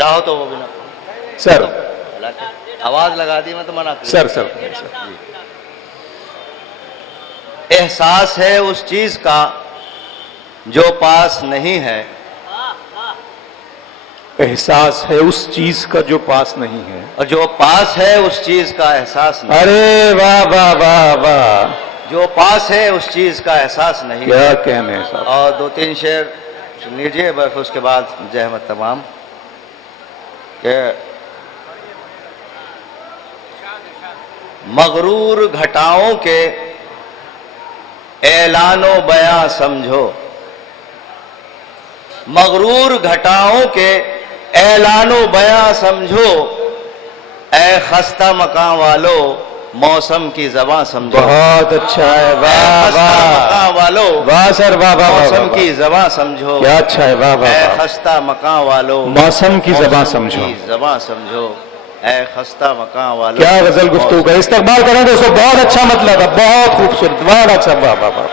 चाहो तो वो भी ना सर आवाज लगा दी मैं तो मना सर सर एहसास है उस चीज का जो पास नहीं है, एहसास है उस चीज का जो पास नहीं है, और जो पास है उस चीज का एहसास नहीं। अरे वाह वाह वाह वाह, जो पास है उस चीज का एहसास नहीं। क्या कहने साहब। और 2-3 शेर सुन लीजिए, बस उसके बाद जय अहमद तमाम के मगरूर घटाओं के ऐलानो बयां समझो, मगरूर घटाओं के ऐलानो बयां समझो, ए खस्ता मकान वालों मौसम की ज़बां समझो। बहुत अच्छा है, वाह वाह मकान वालों, वाह सर वाह वाह, मौसम की ज़बां समझो। क्या अच्छा है, वाह वाह, ए खस्ता मकान वालों मौसम की ज़बां समझो, ज़बां समझो, ए खस्ता मकान वालों। क्या गजल गुफ्तगू का इस्तकबाल करें दोस्तों, बहुत अच्छा मतलब है, बहुत खूबसूरत, वाह डॉक्टर साहब वाह वाह वाह।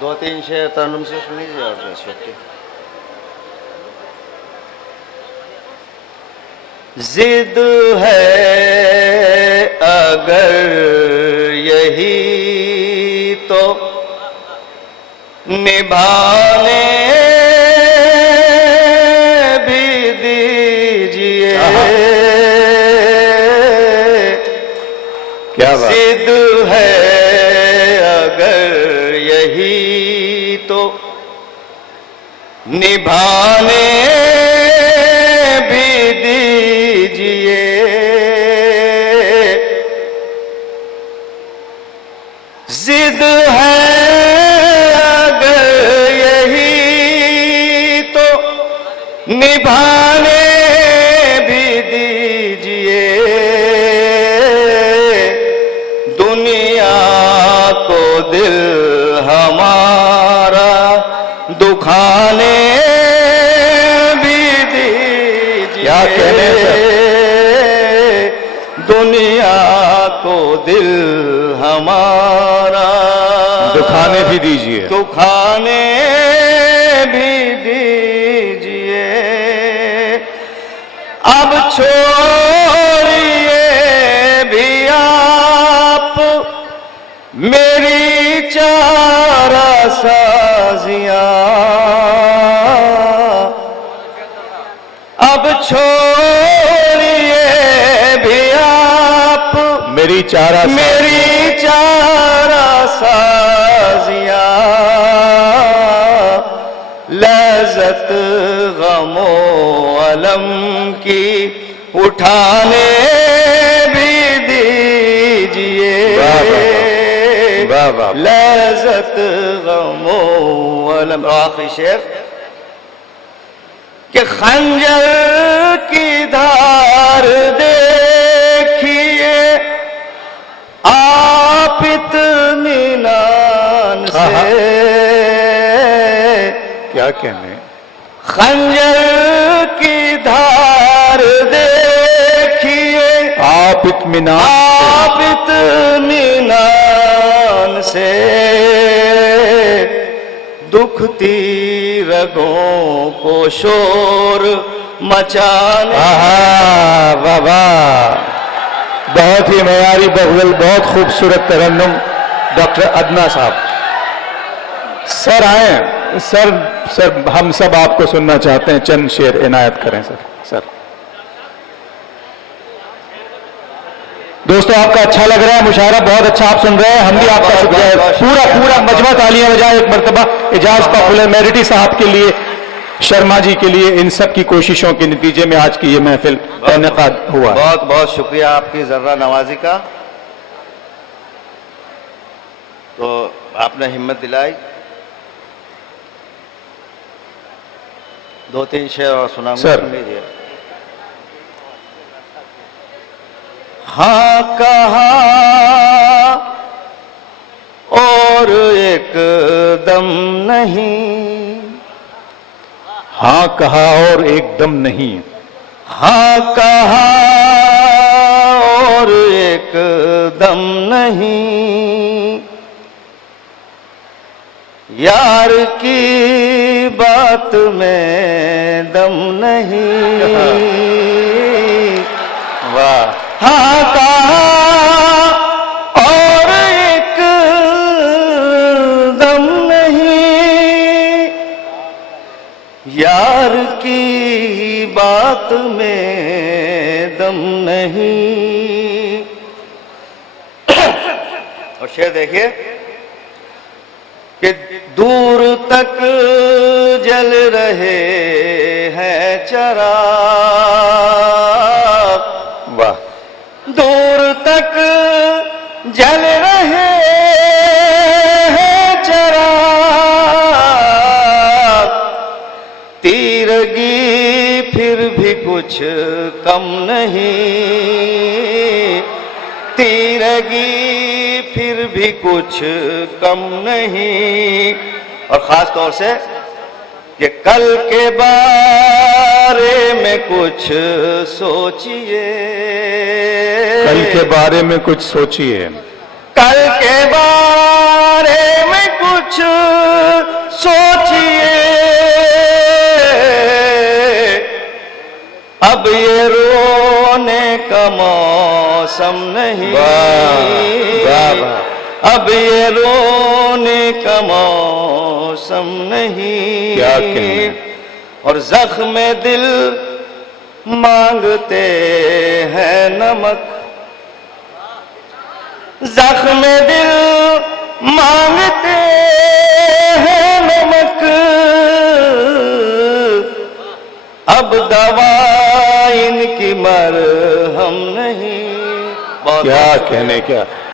2-3 शेर तरन्नुम से सुन लीजिए और जिद है अगर यही तो निभाने भी दीजिए। क्या बात। जिद है अगर यही तो निभाने भी दीजिए। जिद है अगर यही तो निभाने भी दीजिए। दुनिया को दिल हमारा दुखाने भी दीजिए। क्या कहने दुनिया को दिल हमारा दुखाने भी दीजिए, दुखाने भी दीजिए। अब छोड़िए भी आप मेरी चारा साजियां। अब छोड़िए भी आप मेरी चारा साजियां। लज़्ज़त गमो अलम की उठाने भी दीजिए। वाह वाह, लज़्ज़त गमो अलम। आखिरी शेर कि खंजर की धार देखिए आप इत्मीनान से। क्या कहने। खंजर की धार देखिए आप इत्मीनान से। दुखती रगों को शोर मचाने। वाह वाह, बहुत ही मयारी बगल, बहुत खूबसूरत तरन्नुम डॉक्टर अदना साहब। सर आए सर, सर हम सब आपको सुनना चाहते हैं, चंद शेर इनायत करें सर। सर दोस्तों आपका अच्छा लग रहा है, मुशायरा बहुत अच्छा आप सुन रहे हैं, हम भी आपका शुक्रिया। पूरा मजमा तालियां बजाए एक मरतबा एजाज पॉपुलर मेरिटी साहब के लिए, शर्मा जी के लिए, इन सब की कोशिशों के नतीजे में आज की ये महफिल इनेकाद हुआ। बहुत बहुत शुक्रिया आपकी जर्रा नवाजी का। तो आपने हिम्मत दिलाई। 2-3 शेर और सुनाऊंगा, सुन लीजिए। हाँ कहा और एकदम नहीं। हाँ कहा और एकदम नहीं। हाँ कहा और एकदम नहीं। यार की बात में दम नहीं। वाह, हाँ कहा और एक दम नहीं, यार की बात में दम नहीं। और शेर देखिए कि दूर तक जल रहे हैं चिराग, वाह, दूर तक जल रहे हैं चिराग, तीरगी फिर भी कुछ कम नहीं, तीरगी फिर भी कुछ कम नहीं। और खास तौर से कि कल के बारे में कुछ सोचिए, कल के बारे में कुछ सोचिए, कल के बारे में कुछ सोचिए, अब ये रोने का मौसम नहीं। वाह, वाह। अब ये रोने का मौसम नहीं। क्या कहने। और जख्म दिल मांगते हैं नमक, जख्म दिल मांगते हैं नमक, अब दवा इनकी मरहम नहीं। क्या कहने, क्या